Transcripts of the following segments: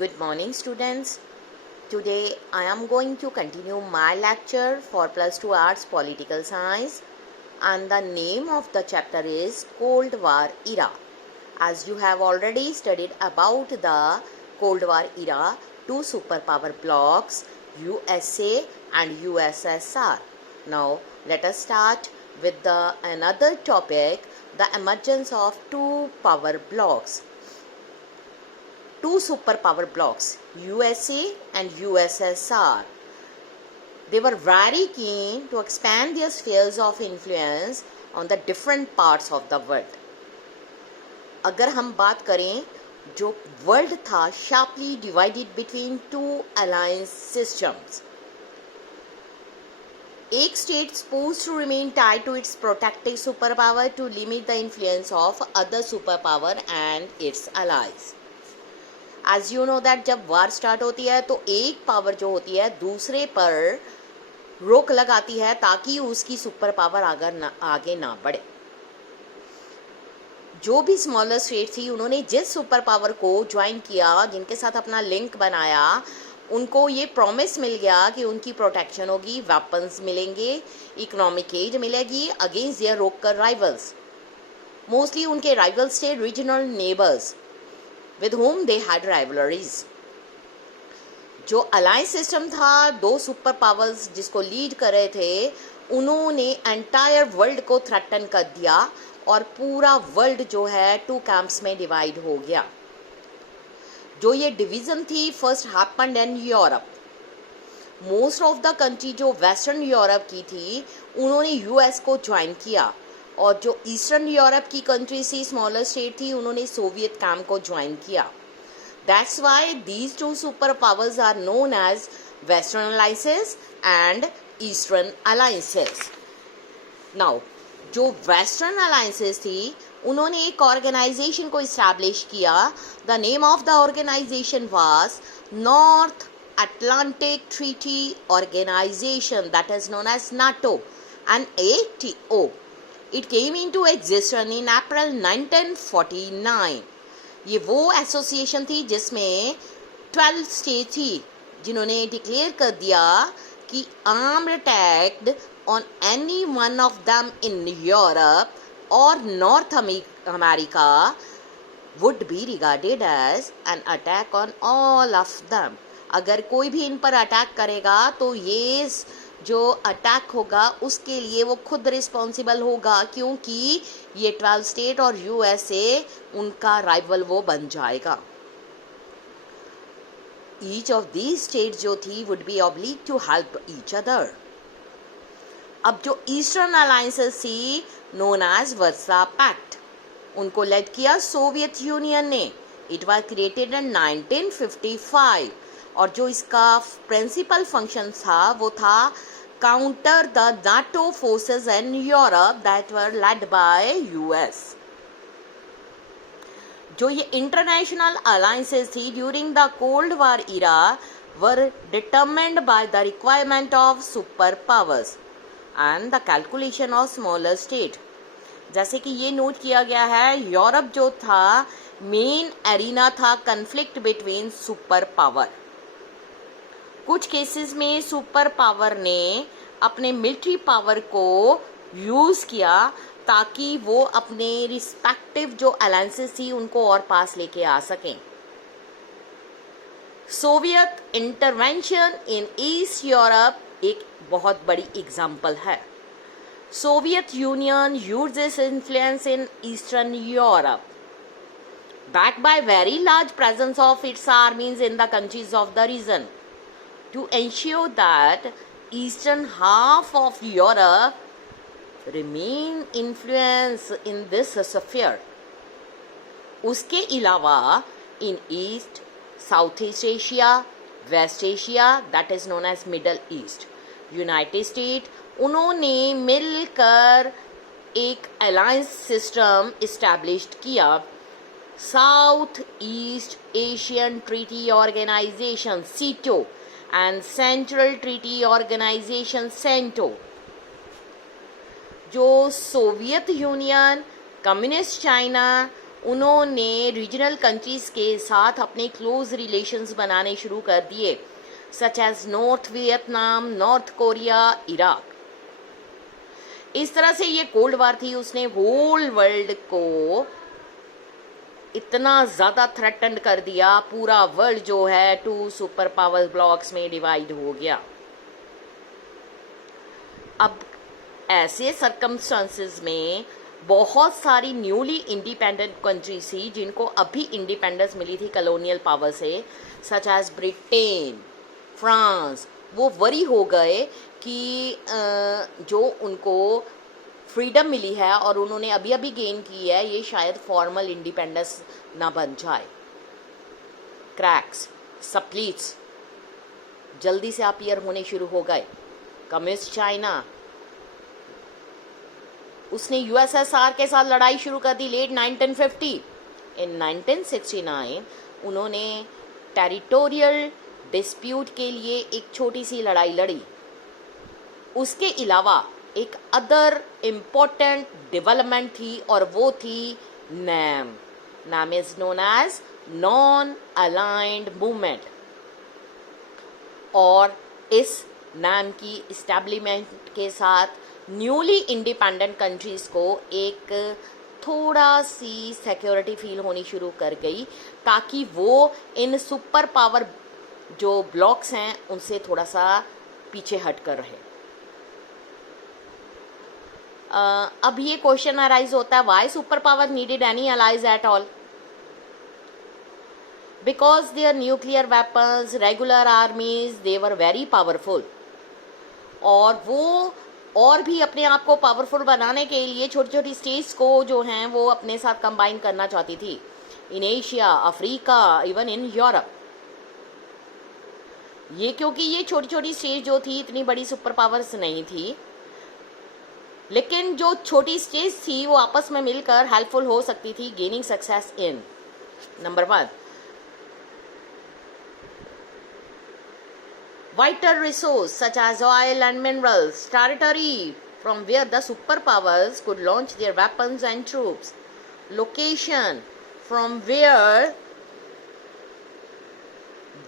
Good morning, students. Today I am going to continue my lecture for plus 2 arts political science, and the name of the chapter is Cold War era. As you have already studied about the Cold War era, two superpower blocks, USA and USSR. Now let us start with another topic, the emergence of two power blocks. Two superpower blocks, USA and USSR. They were very keen to expand their spheres of influence on the different parts of the world. अगर हम बात करें, जो world था sharply divided between two alliance systems. एक state supposed to remain tied to its protective superpower to limit the influence of other superpower and its allies. As you know that जब वार start होती है तो एक power जो होती है दूसरे पर रोक लगाती है ताकि उसकी सुपर पावर आगे ना बढ़े. जो भी स्मॉलर स्टेट थी उन्होंने जिस सुपर पावर को ज्वाइन किया, जिनके साथ अपना लिंक बनाया, उनको ये प्रॉमिस मिल गया कि उनकी प्रोटेक्शन होगी, वेपन्स मिलेंगे, इकोनॉमिक एड मिलेगी against their local rivals. Mostly उनके राइवल्स थे regional neighbours with whom they had rivalries. जो अलायंस सिस्टम था, दो सुपर पावर्स जिसको लीड कर रहे थे, उन्होंने एंटायर वर्ल्ड को थ्रेटन कर दिया और पूरा वर्ल्ड जो है टू कैंप्स में डिवाइड हो गया. जो ये डिवीजन थी first happened in Europe. Most of the country जो वेस्टर्न यूरोप की थी उन्होंने यूएस को ज्वाइन किया, और जो ईस्टर्न यूरोप की कंट्री थी, स्मॉलर स्टेट थी, उन्होंने सोवियत कैंप को ज्वाइन किया. That's why these two super powers are known as western alliances and eastern alliances. Now जो वेस्टर्न अलायंसेस थी उन्होंने एक ऑर्गेनाइजेशन को इस्टेब्लिश किया. The name of the organisation was north Atlantic treaty organisation, that is known as NATO, and ATO. It came into existence in April 1949. ये वो association थी जिसमें 12 स्टेट थी जिन्होंने डिक्लेयर कर दिया कि armed attack on any one of them in Europe और North America would be regarded as an attack on all of them. अगर कोई भी इन पर अटैक करेगा तो ये जो अटैक होगा उसके लिए वो खुद रिस्पॉन्सिबल होगा, क्योंकि ये 12 स्टेट और USA उनका राइवल वो बन जाएगा. ईच ऑफ दीज स्टेट जो थी would be oblige to help each other. अब जो ईस्टर्न अलायंसेस थी नोन एज वर्सा पैक्ट, उनको लेड किया सोवियत यूनियन ने. इट वाज क्रिएटेड इन 1955, और जो इसका प्रिंसिपल फंक्शन था वो था counter the NATO forces in Europe that were led by US. जो ये इंटरनेशनल अलायंसेस थी during the cold war era were determined by the requirement of super powers and the calculation of smaller state. जैसे कि ये note किया गया है, Europe जो था मेन एरिना था कन्फ्लिक्ट बिटवीन सुपर पावर. कुछ केसेस में सुपर पावर ने अपने मिलिट्री पावर को यूज किया ताकि वो अपने रिस्पेक्टिव जो अलायंसेस थी उनको और पास लेके आ सकें. सोवियत इंटरवेंशन इन ईस्ट यूरोप एक बहुत बड़ी एग्जाम्पल है. Soviet union used its influence in eastern Europe backed by very large presence of its armies in the countries of the region to ensure that eastern half of Europe remain influence in this sphere. उसके अलावा in East, Southeast Asia, West Asia, that is known as Middle East, United States, उन्होंने मिलकर एक alliance system established किया, South East Asian Treaty Organization SEATO and Central Treaty Organization CENTO. जो Soviet Union, communist China उन्होंने regional countries के साथ अपने close relations बनाने शुरू कर दिए, such as North Vietnam, North Korea, Iraq. इस तरह से ये कोल्ड वार थी, उसने होल वर्ल्ड को इतना ज़्यादा थ्रेटन कर दिया, पूरा वर्ल्ड जो है 2 सुपर पावर ब्लॉक्स में डिवाइड हो गया। अब ऐसे सर्कमस्टांसेस में बहुत सारी न्यूली इंडिपेंडेंट कंट्रीज थी जिनको अभी इंडिपेंडेंस मिली थी कॉलोनियल पावर से, सच एज ब्रिटेन, फ्रांस, वो वरी हो गए कि जो उनको फ्रीडम मिली है और उन्होंने अभी अभी गेन की है, ये शायद फॉर्मल इंडिपेंडेंस ना बन जाए। क्रैक्स, स्प्लिट्स जल्दी से अपीयर होने शुरू हो गए। कम्युनिस्ट चाइना, उसने यूएसएसआर के साथ लड़ाई शुरू कर दी लेट 1950। इन 1969 उन्होंने टेरिटोरियल डिस्प्यूट के लिए एक छोटी सी लड़ाई लड़ी। उसके अलावा एक अदर इम्पोर्टेंट डेवलपमेंट थी और वो थी NAM. NAM is known as non aligned movement, और इस नैम की इस्टेब्लिशमेंट के साथ न्यूली इंडिपेंडेंट कंट्रीज को एक थोड़ा सी सिक्योरिटी फील होनी शुरू कर गई, ताकि वो इन सुपर पावर जो ब्लॉक्स हैं उनसे थोड़ा सा पीछे हट कर रहे। अब ये क्वेश्चन अराइज होता है, why super power needed any allies at all? Because there nuclear weapons, regular armies, they were very powerful, और वो और भी अपने आप को पावरफुल बनाने के लिए छोटी छोटी स्टेट्स को जो हैं वो अपने साथ कंबाइन करना चाहती थी, in Asia, Africa, even in Europe. ये क्योंकि ये छोटी छोटी स्टेट्स जो थी इतनी बड़ी सुपर पावर्स नहीं थी, लेकिन जो छोटी स्टेट्स थी वो आपस में मिलकर हेल्पफुल हो सकती थी gaining success in number 1 vital resource such as oil and minerals, territory from where the superpowers could launch their weapons and troops, location from where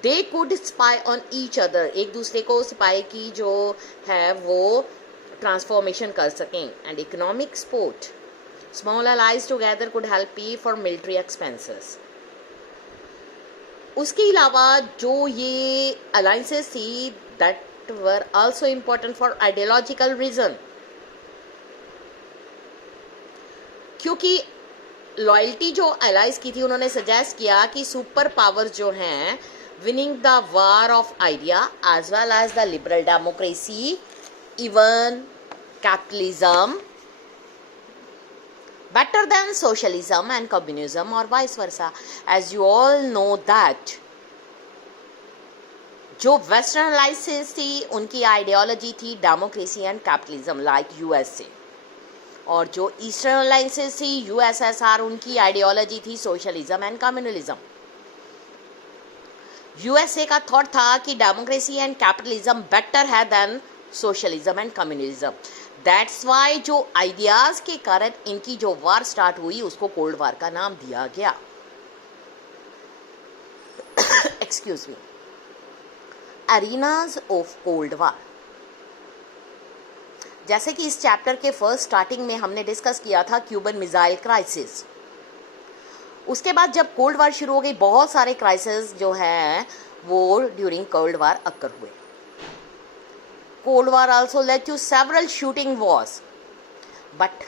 they could spy on each other, एक दूसरे को spy की जो है वो transformation कर सकें, and economic support, small allies together could help pay for military expenses. उसके अलावा जो ये अलाइंसेस थी that were also important for ideological reason, क्योंकि लॉयल्टी जो अलाइज की थी उन्होंने सजेस्ट किया कि सुपर पावर जो हैं winning the war of idea as well as the liberal democracy, even capitalism, better than socialism and communism or vice versa. As you all know that जो western alliances थी उनकी ideology थी democracy and capitalism like USA, और जो eastern alliances थी USSR, उनकी ideology थी socialism and communalism. USA का थॉट था कि डेमोक्रेसी एंड कैपिटलिज्म बेटर है than socialism and communalism. That's why जो आइडियाज के कारण इनकी जो वार स्टार्ट हुई उसको कोल्ड वार का नाम दिया गया। Excuse me. Arenas of cold war, जैसे कि इस चैप्टर के फर्स्ट स्टार्टिंग में हमने डिस्कस किया था क्यूबन मिसाइल क्राइसिस। उसके बाद जब कोल्ड वार शुरू हो गई, बहुत सारे क्राइसिस जो है वो ड्यूरिंग कोल्ड वार अक्कर हुए। Cold War also led to several shooting wars, but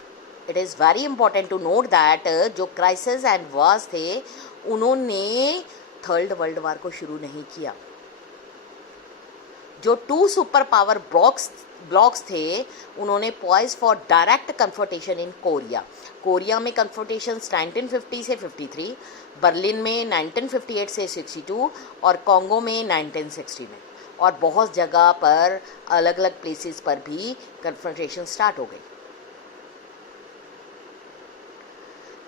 it is very important to note that जो crisis and wars थे उन्होंने थर्ड वर्ल्ड वार को शुरू नहीं किया। जो 2 सुपर पावर ब्लॉक्स थे उन्होंने poise for direct confrontation in Korea. Korea में कन्फ्रंटेशंस 1950 से 53, बर्लिन में 1958 से 62 और कॉन्गो में 1960 में, और बहुत जगह पर अलग अलग प्लेसेस पर भी कन्फ्रंटेशन स्टार्ट हो गई।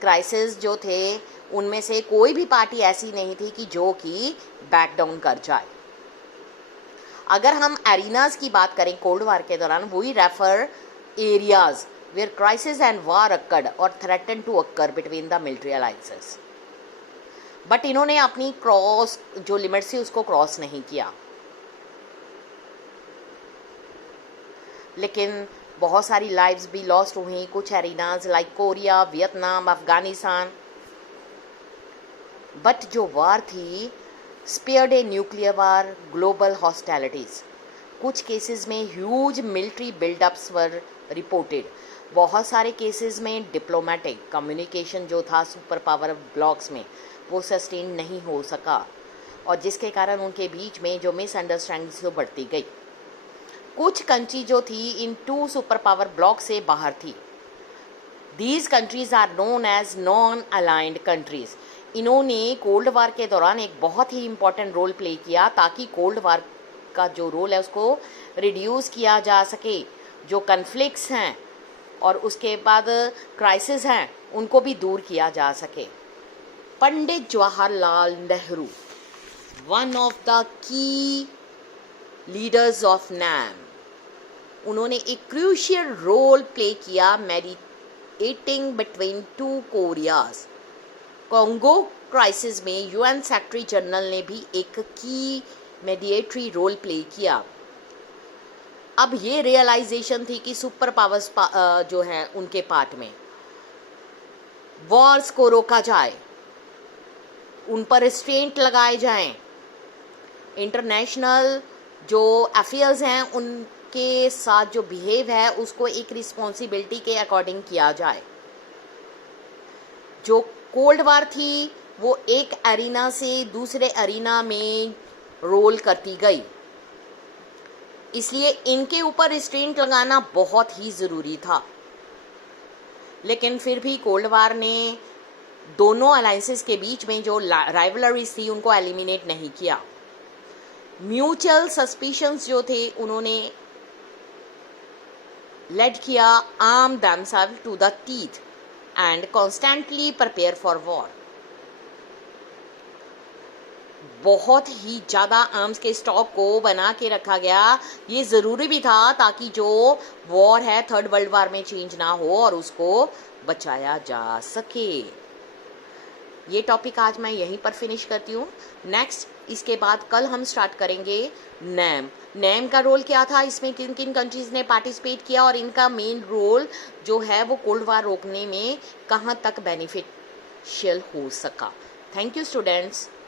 क्राइसिस जो थे उनमें से कोई भी पार्टी ऐसी नहीं थी कि जो कि बैक डाउन कर जाए। अगर हम एरिनाज की बात करें कोल्ड वार के दौरान, वही refer areas where crisis and war occurred or threatened to occur between the military alliances. But इन्होंने अपनी क्रॉस जो लिमिट थी उसको क्रॉस नहीं किया, लेकिन बहुत सारी लाइव्स भी लॉस्ट हुई कुछ arenas like Korea, Vietnam, Afghanistan. But जो वार थी spared a nuclear war, global hostilities. कुछ केसेस में ह्यूज मिलिट्री बिल्डअप्स वर रिपोर्टेड। बहुत सारे केसेस में डिप्लोमेटिक कम्युनिकेशन जो था सुपर पावर ब्लॉक्स में वो सस्टेन नहीं हो सका, और जिसके कारण उनके बीच में जो मिसअंडरस्टैंडिंग तो बढ़ती गई। कुछ कंट्री जो थी इन 2 सुपर पावर ब्लॉक से बाहर थी। These countries are known as non aligned countries. इन्होंने कोल्ड वार के दौरान एक बहुत ही इम्पॉर्टेंट रोल प्ले किया ताकि कोल्ड वार का जो रोल है उसको रिड्यूस किया जा सके, जो कन्फ्लिक्ट्स हैं और उसके बाद क्राइसिस हैं उनको भी दूर किया जा सके। Pandit Jawaharlal Nehru, one of the key leaders of NAM, उन्होंने एक क्रूशियल रोल प्ले किया mediating between 2 Koreas. Congo crisis में यूएन सेक्रेटरी जनरल ने भी एक की मेडिएटरी रोल प्ले किया। अब ये रियलाइजेशन थी कि सुपर पावर्स जो हैं उनके पार्ट में वॉर्स को रोका जाए, उन पर रिस्ट्रेंट लगाए जाएं, इंटरनेशनल जो अफेयर्स हैं उनके साथ जो बिहेव है उसको एक रिस्पॉन्सिबिलिटी के अकॉर्डिंग किया जाए। जो कोल्ड वार थी वो एक एरिना से दूसरे एरिना में रोल करती गई, इसलिए इनके ऊपर रिस्ट्रेंट लगाना बहुत ही ज़रूरी था। लेकिन फिर भी कोल्ड वार ने दोनों अलायंसेस के बीच में जो राइवलरीज थी उनको एलिमिनेट नहीं किया। म्यूचुअल सस्पिशंस जो थे उन्होंने लेड किया arm themselves to the teeth and constantly prepare for war. बहुत ही ज़्यादा आर्म्स के स्टॉक को बना के रखा गया, ये ज़रूरी भी था ताकि जो वॉर है 3rd वर्ल्ड वार में चेंज ना हो और उसको बचाया जा सके। ये टॉपिक आज मैं यहीं पर फिनिश करती हूँ। नेक्स्ट इसके बाद कल हम स्टार्ट करेंगे नैम। नैम का रोल क्या था, इसमें किन किन कंट्रीज़ ने पार्टिसिपेट किया और इनका मेन रोल जो है वो कोल्ड वार रोकने में कहाँ तक बेनिफिशियल हो सका। Thank you students.